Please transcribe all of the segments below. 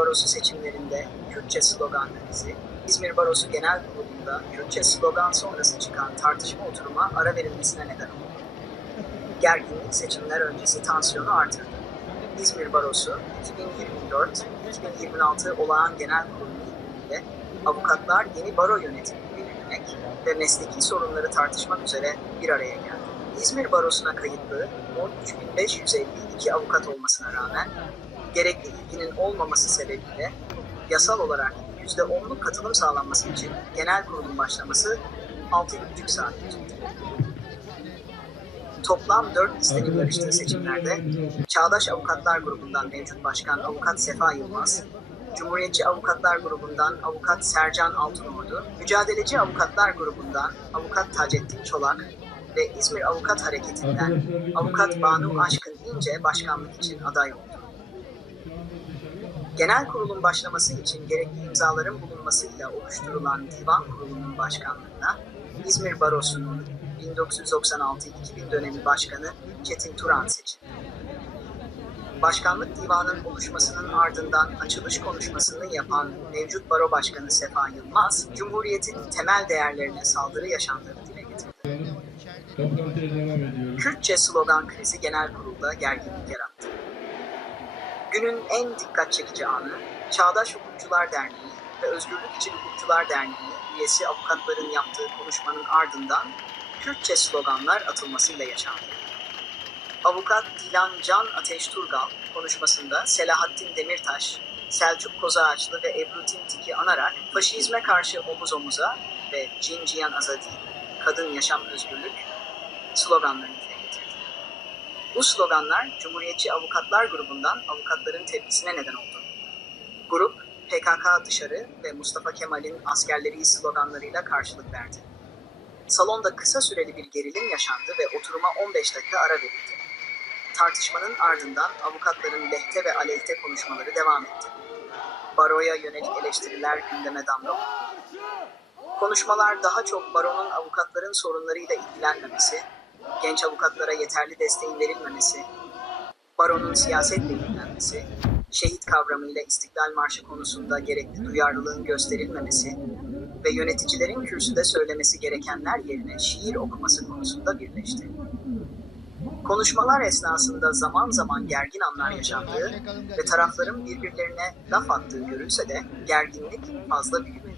Barosu seçimlerinde Kürtçe slogan İzmir Barosu Genel Kurulu'nda Kürtçe slogan sonrası çıkan tartışma oturuma ara verilmesine neden oldu. Gerginlik seçimler öncesi tansiyonu artırdı. İzmir Barosu 2024-2026 olağan genel kurulu ile avukatlar yeni baro yönetimini belirlemek ve mesleki sorunları tartışmak üzere bir araya geldi. İzmir Barosu'na kayıtlı 13.552 avukat olmasına rağmen gerekli ilginin olmaması sebebiyle yasal olarak %10'luk katılım sağlanması için genel kurulun başlaması 6,5 saat. Toplam 4 listenin yarıştığı seçimlerde Çağdaş Avukatlar Grubu'ndan mevcut başkan Avukat Sefa Yılmaz, Cumhuriyetçi Avukatlar Grubu'ndan Avukat Sercan Altınordu, Mücadeleci Avukatlar Grubu'ndan Avukat Taceddin Çolak ve İzmir Avukat Hareketi'nden Avukat Banu Aşkın İnce başkanlık için aday oldu. Genel kurulun başlaması için gerekli imzaların bulunmasıyla oluşturulan divan kurulunun başkanlığına İzmir Barosu'nun 1996-2000 dönemi başkanı Çetin Turan seçildi. Başkanlık divanın oluşmasının ardından açılış konuşmasını yapan mevcut baro başkanı Sefa Yılmaz, Cumhuriyet'in temel değerlerine saldırı yaşandığını dile getirdi. Ediyoruz. Kürtçe slogan krizi genel kurulda gerginlik yarattı. Günün en dikkat çekici anı, Çağdaş Hukukçular Derneği ve Özgürlük İçin Hukukçular Derneği üyesi avukatların yaptığı konuşmanın ardından Kürtçe sloganlar atılmasıyla yaşandı. Avukat Dilan Can Ateş Turgal konuşmasında Selahattin Demirtaş, Selçuk Kozağaçlı ve Ebru Timtik'i anarak faşizme karşı omuz omuza ve Cin Cihan Azadi, kadın yaşam özgürlük sloganlarını. Bu sloganlar Cumhuriyetçi Avukatlar Grubu'ndan avukatların tepkisine neden oldu. Grup, PKK dışarı ve Mustafa Kemal'in askerleri sloganlarıyla karşılık verdi. Salonda kısa süreli bir gerilim yaşandı ve oturuma 15 dakika ara verildi. Tartışmanın ardından avukatların lehte ve aleyhte konuşmaları devam etti. Baroya yönelik eleştiriler gündeme damga. Konuşmalar daha çok baronun avukatların sorunlarıyla ilgilenmemesi, genç avukatlara yeterli desteğin verilmemesi, baronun siyasetle ilgilenmesi, şehit kavramıyla İstiklal Marşı konusunda gerekli duyarlılığın gösterilmemesi ve yöneticilerin kürsüde söylemesi gerekenler yerine şiir okuması konusunda birleşti. Konuşmalar esnasında zaman zaman gergin anlar yaşandığı ve tarafların birbirlerine laf attığı görülse de gerginlik fazla büyümedi.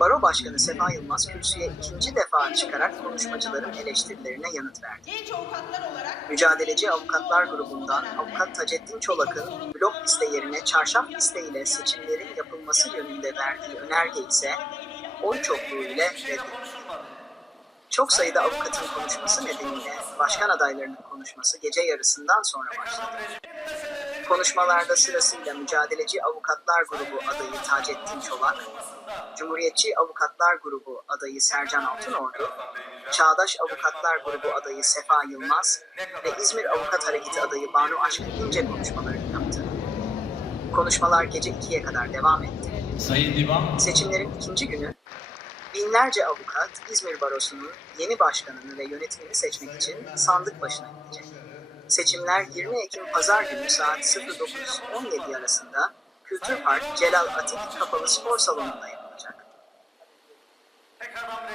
Baro Başkanı Sefa Yılmaz kürsüye ikinci defa çıkarak konuşmacıların eleştirilerine yanıt verdi. Olarak Mücadeleci Avukatlar Grubu'ndan Avukat Taceddin Çolak'ın blok liste yerine çarşaf liste ile seçimlerin yapılması yönünde verdiği önerge ise oy çokluğu ile reddedildi. Çok sayıda avukatın konuşması nedeniyle başkan adaylarının konuşması gece yarısından sonra başladı. Konuşmalarda sırasıyla Mücadeleci Avukatlar Grubu adayı Taceddin Çolak, Cumhuriyetçi Avukatlar Grubu adayı Sercan Altınordu, Çağdaş Avukatlar Grubu adayı Sefa Yılmaz ve İzmir Avukat Hareketi adayı Banu Aşkın İnce konuşmalarını yaptı. Konuşmalar gece 2'ye kadar devam etti. Sayın Divan, Seçimlerin ikinci günü binlerce avukat İzmir Barosu'nun yeni başkanını ve yönetimini seçmek için sandık başına gidecek. Seçimler 20 Ekim Pazar günü saat 09.17 arasında Kültür Park Celal Atik Kapalı Spor Salonu'nda yapılacak.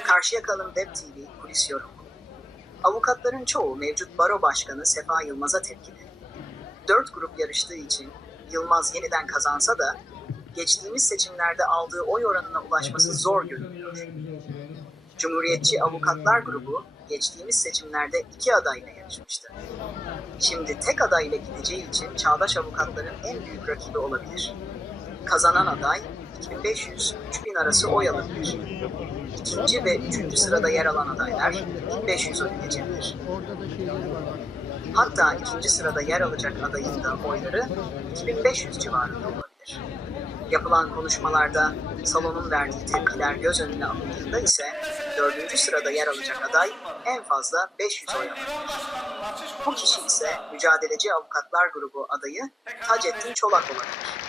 Karşıyaka'nın Web TV kulis yorumu. Avukatların çoğu mevcut baro başkanı Sefa Yılmaz'a tepkili. Dört grup yarıştığı için Yılmaz yeniden kazansa da geçtiğimiz seçimlerde aldığı oy oranına ulaşması zor görünüyor. Cumhuriyetçi Avukatlar Grubu geçtiğimiz seçimlerde iki adayla yarışmıştı. Şimdi tek aday ile gideceği için çağdaş avukatların en büyük rakibi olabilir. Kazanan aday 2500-3000 arası oy alabilir. İkinci ve üçüncü sırada yer alan adaylar 1500 oy geçebilir. Hatta ikinci sırada yer alacak adayın da oyları 2500 civarında olabilir. Yapılan konuşmalarda salonun verdiği tepkiler göz önüne alındığında ise dördüncü sırada yer alacak aday en fazla 500 oy alabilir. Bu kişi ise Mücadeleci Avukatlar Grubu adayı Taceddin Çolak olabilir.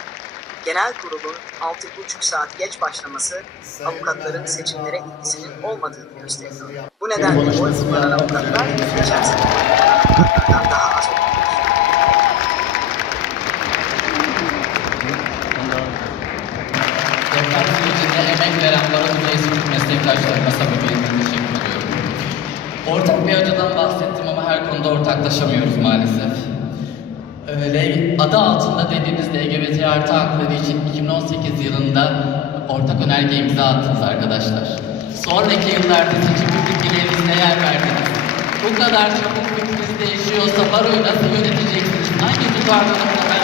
Genel kurulun 6,5 saat geç başlaması avukatların seçimlere ilgisinin olmadığını gösteriyor. Bu nedenle oy avukatlar geçen seçimlerden daha az olabilir. Veren Baron üyesi tüm meslektaşlarıma samimiyetle teşekkür ediyorum. Ortak bir acıdan bahsettim ama her konuda ortaklaşamıyoruz maalesef. Öyle adı altında dediğiniz LGBT artı hakları için 2018 yılında ortak önerge imza attınız arkadaşlar. Sonraki yıllarda seçim birliklerinize yer verdiniz. Bu kadar çabuk fikriniz değişiyorsa baroyu nasıl yöneteceksiniz? Hangi tutarlılıkla ben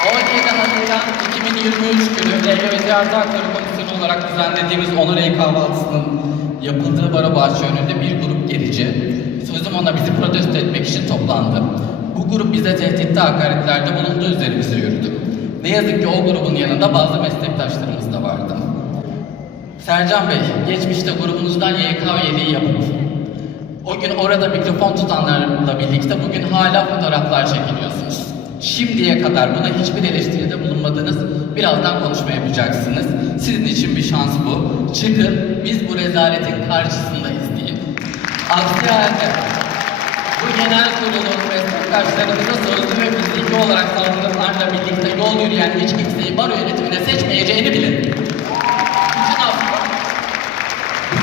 17 Haziran 2023 günü LGBT Artı Hakları Komisyonu olarak düzenlediğimiz Onur kahvaltısının yapıldığı baro bahçe önünde bir grup gerici, sözüm ona bizi protesto etmek için toplandı. Bu grup bize tehditte hakaretlerde bulunduğu üzerimize yürüdü. Ne yazık ki o grubun yanında bazı meslektaşlarımız da vardı. Sercan Bey, geçmişte grubunuzdan YK üyeliği yapıp o gün orada mikrofon tutanlarla birlikte bugün hala fotoğraflar çekiliyorsunuz. Şimdiye kadar buna hiçbir eleştiride bulunmadınız. Birazdan konuşma yapacaksınız. Sizin için bir şans bu. Çıkın, biz bu rezaletin karşısındayız deyin. Aksi halde bu genel kurulun meslektaşlarımıza sözlü ve fiziki olarak saldırılarla birlikte yol yürüyen hiç kimseyi baro yönetimine seçmeyeceğini bilin.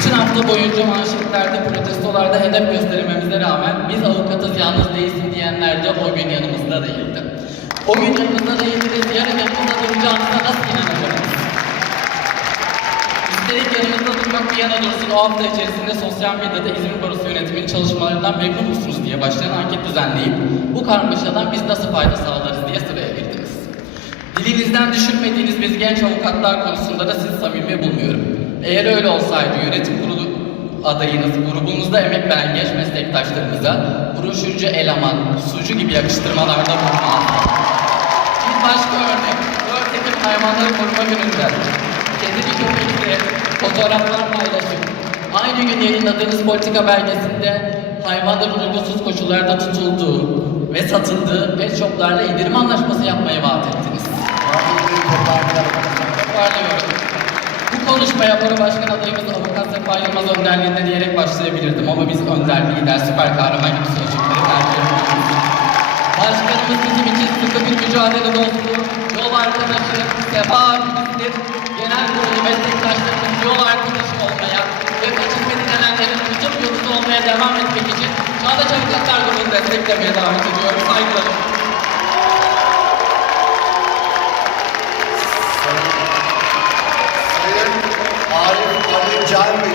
Bütün hafta boyunca manşetlerde, protestolarda hedef göstermemize rağmen biz avukatız yalnız değilsin diyenler de o gün yanımızda değildi. O gün yanımızda değildiniz, yarın yanımızda duracağınıza nasıl inanacaksınız? Üstelik yanımızda durmak bir yana dursun o hafta içerisinde sosyal medyada İzmir Barosu yönetiminin çalışmalarından memnun musunuz diye başlayan anket düzenleyip bu karmaşadan biz nasıl fayda sağlarız diye sıraya girdiniz. Dilinizden düşürmediğiniz biz genç avukatlar konusunda da sizi samimi bulmuyorum. Eğer öyle olsaydı yönetim kurulu adayınız, grubunuzda emek veren genç meslektaşlarınıza broşürcü eleman, sucu gibi yakıştırmalarda bulunmaz. Bir başka örnek, 4 Ekim Hayvanları Koruma Günü'nde kedili köpekli fotoğraflar paylaşıp aynı gün yayınladığınız politika belgesinde hayvanların uygunsuz koşullarda tutulduğu ve satıldığı pet shoplarla indirim anlaşması yapmayı vaat ettiniz. Toparlıyorum. Konuşmaya Baro Başkan adayımız Avukat Sefa Yılmaz önderliğinde diyerek başlayabilirdim ama biz önder, lider, süper kahraman gibi sözcükleri tercih ediyoruz. Başkanımız bizim için sıkı bir mücadele dostu, yol arkadaşı, sefa abimizdir. Genel kurulu meslektaşlarımız yol arkadaşı olmaya ve kaçırma dilenenlerin tutup yolusu olmaya devam etmek için Çağdaş Avukatlar Grubu'nu desteklemeye davet ediyorum. Saygılarım. John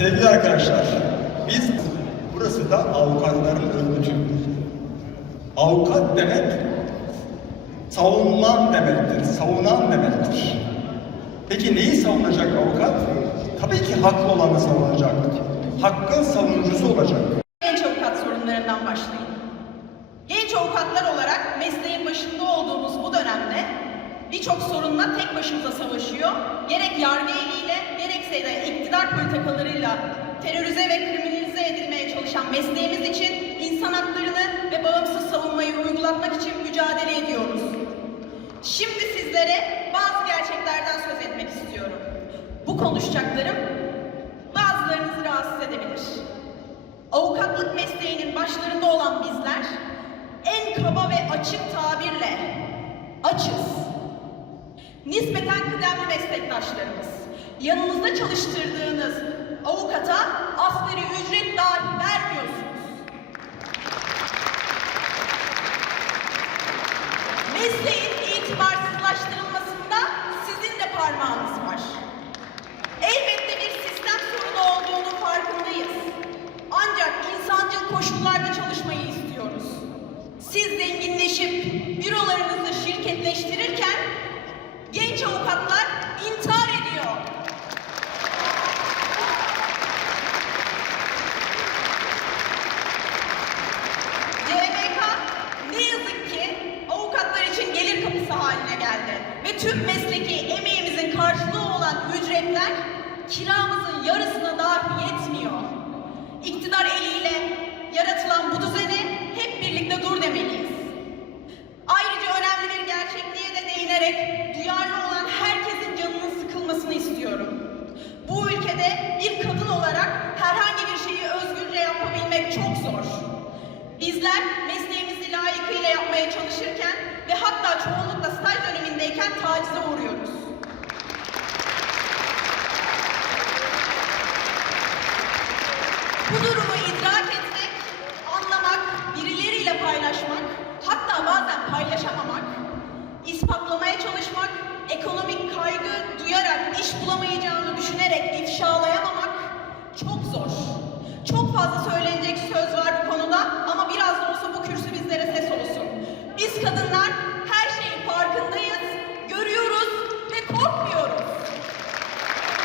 Sevgili arkadaşlar, biz burası da avukatların örgütü. Avukat demek savunman demektir, savunan demektir. Peki neyi savunacak avukat? Tabii ki haklı olanı savunacak. Hakkın savunucusu olacak. Genç avukat sorunlarından başlayayım. Genç avukatlar olarak mesleğin başında olduğumuz bu dönemde birçok sorunla tek başımıza savaşıyor. Gerek yargı eliyle de iktidar politikalarıyla terörize ve kriminalize edilmeye çalışan mesleğimiz için insan haklarını ve bağımsız savunmayı uygulatmak için mücadele ediyoruz. Şimdi sizlere bazı gerçeklerden söz etmek istiyorum. Bu konuşacaklarım bazılarınızı rahatsız edebilir. Avukatlık mesleğinin başlarında olan bizler en kaba ve açık tabirle açız. Nispeten kıdemli meslektaşlarımız, yanınızda çalıştırdığınız avukata asgari ücret dahi vermiyorsunuz. Mesleğin itibarsızlaştırılmasında sizin de parmağınız var. Elbette bir sistem sorunu olduğunu farkındayız. Ancak insancıl koşullarda çalışmayı istiyoruz. Siz zenginleşip bürolarınızı yapabilmek çok zor. Bizler mesleğimizi layıkıyla yapmaya çalışırken ve hatta çoğunlukla staj dönemindeyken tacize uğruyoruz.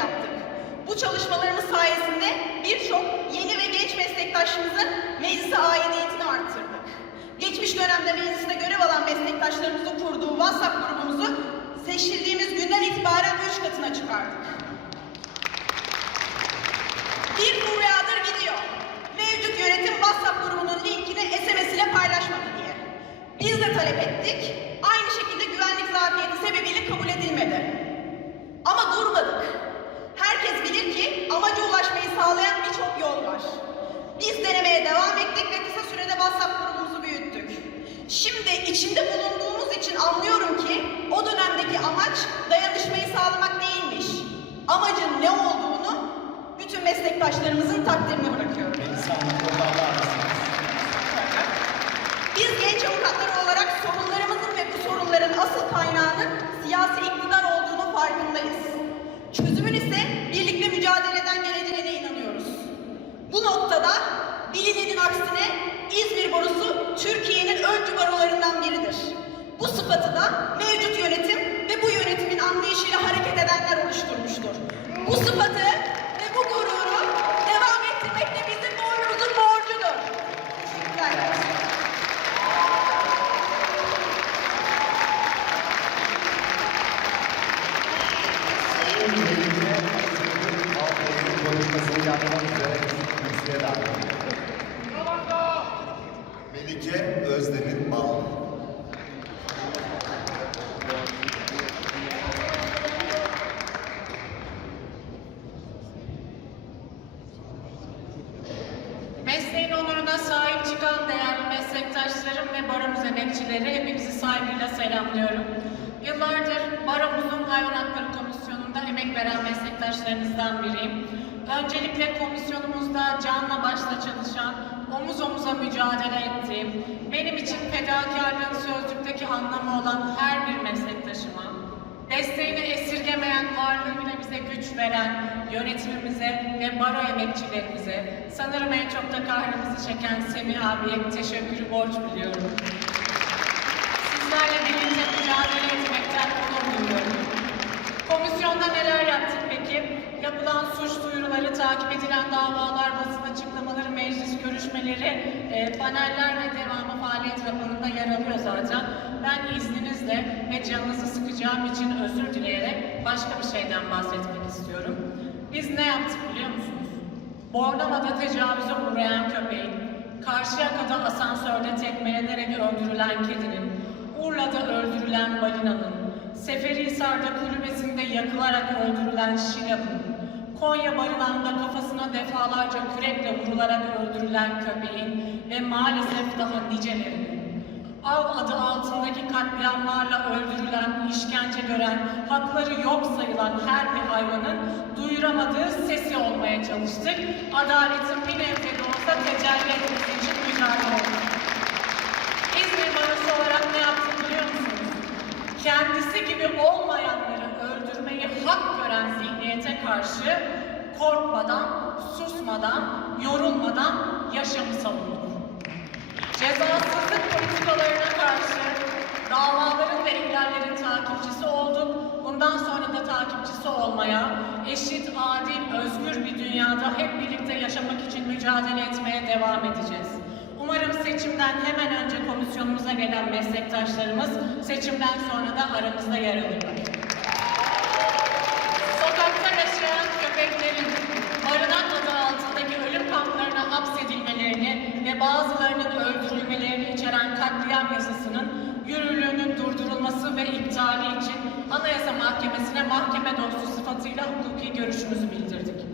yaptık. Bu çalışmalarımız sayesinde birçok yeni ve genç meslektaşımızın meclise aidiyetini arttırdık. Geçmiş dönemde mecliste görev alan meslektaşlarımızın kurduğu WhatsApp grubumuzu seçildiğimiz günden itibaren üç katına çıkardık. Bir furyadır gidiyor. Mevcut yönetim WhatsApp grubunun linkini SMS ile paylaşmadı diye. Biz de talep ettik. Aynı şekilde güvenlik zafiyeti sebebiyle kabul edilmedi. Ama durmadık. Herkes bilir ki amaca ulaşmayı sağlayan birçok yol var. Biz denemeye devam ettik ve kısa sürede WhatsApp grubumuzu büyüttük. Şimdi içinde bulunduğumuz için anlıyorum ki o dönemdeki amaç dayanışmayı sağlamak değilmiş. Amacın ne olduğunu bütün meslektaşlarımızın takdirine bırakıyorum. Biz genç avukatlar olarak sorunlarımızın ve bu sorunların asıl kaynağının siyasi iktidar olduğunu farkındayız. Çözümün ise birlikte mücadeleden geleceğine inanıyoruz. Bu noktada bilinenin aksine İzmir Barosu Türkiye'nin öncü barolarından biridir. Bu sıfatı da mevcut yönetim ve bu yönetimin anlayışıyla hareket edenler oluşturmuştur. Bu sıfatı saygıyla selamlıyorum. Yıllardır baromuzun Hayvan Hakları Komisyonu'nda emek veren meslektaşlarınızdan biriyim. Öncelikle komisyonumuzda canla başla çalışan, omuz omuza mücadele ettiğim, benim için fedakarlığın sözcükteki anlamı olan her bir meslektaşıma, Desteğini esirgemeyen, varlığıyla bize güç veren yönetimimize ve baro emekçilerimize, sanırım en çok da kahrımızı çeken Semih abiye teşekkürü borç biliyorum. Sizlerle birlikte mücadele etmekten onur duyuyorum. Komisyonda neler yaptık peki? Yapılan suç duyuruları, takip edilen davalar, basın açıklamaları, meclis görüşmeleri, e, paneller ve devamı faaliyet raporunda yer alıyor zaten. Ben izninizle ve canınızı sıkacağım için özür dileyerek başka bir şeyden bahsetmek istiyorum. Biz ne yaptık biliyor musunuz? Bornova'da tecavüze uğrayan köpeğin, Karşıyaka'da asansörde tekmelenerek öldürülen kedinin, Urla'da öldürülen balinanın, Seferihisar'da kulübesinde yakılarak öldürülen Şilap'ın, Konya barınağında kafasına defalarca kürekle vurularak öldürülen köpeğin ve maalesef daha nicelerinin, Av adı altındaki katliamlarla öldürülen, işkence gören, hakları yok sayılan her bir hayvanın duyuramadığı sesi olmaya çalıştık. Adaletin bir nebze de olsa tecelli etmesi için mücadele ettik. Üniversitesi olarak ne yaptım biliyor musunuz? Kendisi gibi olmayanları öldürmeyi hak gören zihniyete karşı korkmadan, susmadan, yorulmadan yaşamı savunduk. Cezasızlık politikalarına karşı davaların ve ihlallerin takipçisi olduk. Bundan sonra da takipçisi olmaya, eşit, adil, özgür bir dünyada hep birlikte yaşamak için mücadele etmeye devam edeceğiz. Umarım seçimden hemen önce komisyonumuza gelen meslektaşlarımız seçimden sonra da aramızda yer alırlar. Sokakta yaşayan köpeklerin barınak adı altındaki ölüm kamplarına hapsedilmelerini ve bazılarının öldürülmelerini içeren katliam yasasının yürürlüğünün durdurulması ve iptali için Anayasa Mahkemesi'ne mahkeme dostu sıfatıyla hukuki görüşümüzü bildirdik.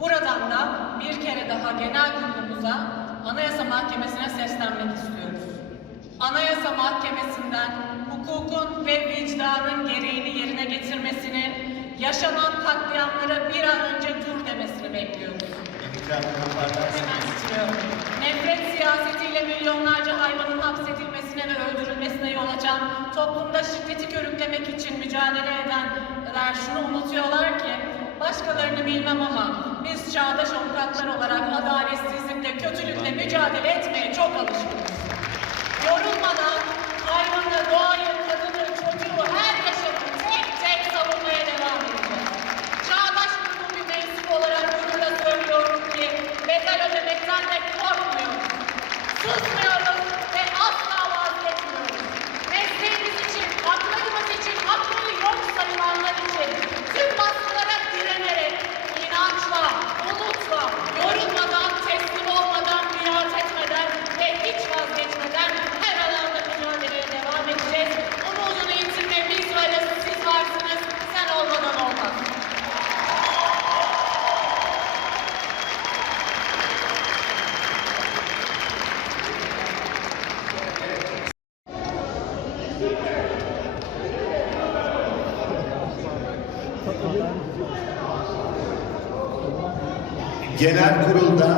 Buradan da bir kere daha genel kurulumuza Anayasa Mahkemesi'ne seslenmek istiyoruz. Anayasa Mahkemesi'nden hukukun ve vicdanın gereğini yerine getirmesini, yaşanan katliamlara bir an önce dur demesini bekliyoruz. Hemen bitiriyorum. Nefret siyasetiyle milyonlarca hayvanın hapsedilmesine ve öldürülmesine yol açan, toplumda şiddeti körüklemek için mücadele edenler şunu unutuyorlar ki, başkalarını bilmem ama biz çağdaş avukatlar olarak adaletsizlikle, kötülükle mücadele etmeye çok alışkınız. Yorulmadan hayvanı, doğayı, kadını, çocuğu, her yaşamı tek tek savunmaya devam edeceğiz. Çağdaş hukuki mensup olarak gururla söylüyorum ki bedel ödemekten de korkmuyoruz. Susmuyoruz ve asla vazgeçmiyoruz. Mesleğimiz için, haklarımız için, hakları yok sayılanlar için tüm baskılara direnerek, inançla, umutla, yorulmadan, teslim olmadan, biat etmeden ve hiç vazgeçmeden her alanda mücadeleye devam edeceğiz. Umudunu yitirme, biz varız, siz varsınız, sen olmadan olmaz. Genel kurulda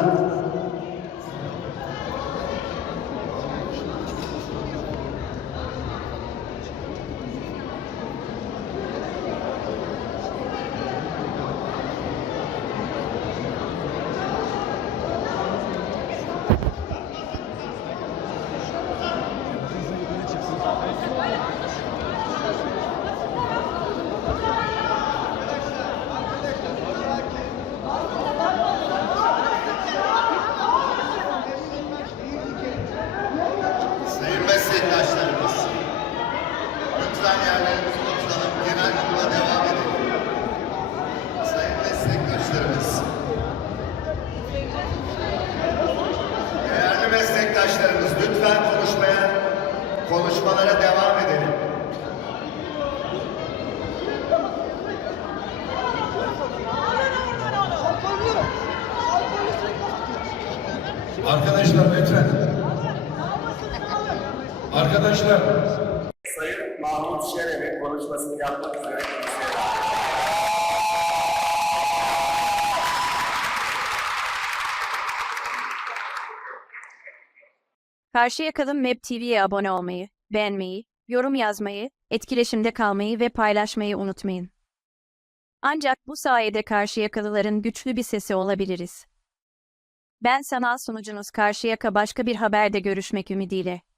Sayın meslektaşlarımız, lütfen yerlerimize oturalım, genel kurula devam edelim. Sayın meslektaşlarımız, değerli meslektaşlarımız, lütfen konuşmaya, konuşmalara devam edelim. Arkadaşlar lütfen. Arkadaşlar. Sayın Mahmut Şeref'in konuşmasını yapmak üzere Karşıyaka'nın Map TV'ye abone olmayı, beğenmeyi, yorum yazmayı, etkileşimde kalmayı ve paylaşmayı unutmayın. Ancak bu sayede Karşıyakalıların güçlü bir sesi olabiliriz. Ben sanal sunucunuz Karşıyaka başka bir haberde görüşmek ümidiyle.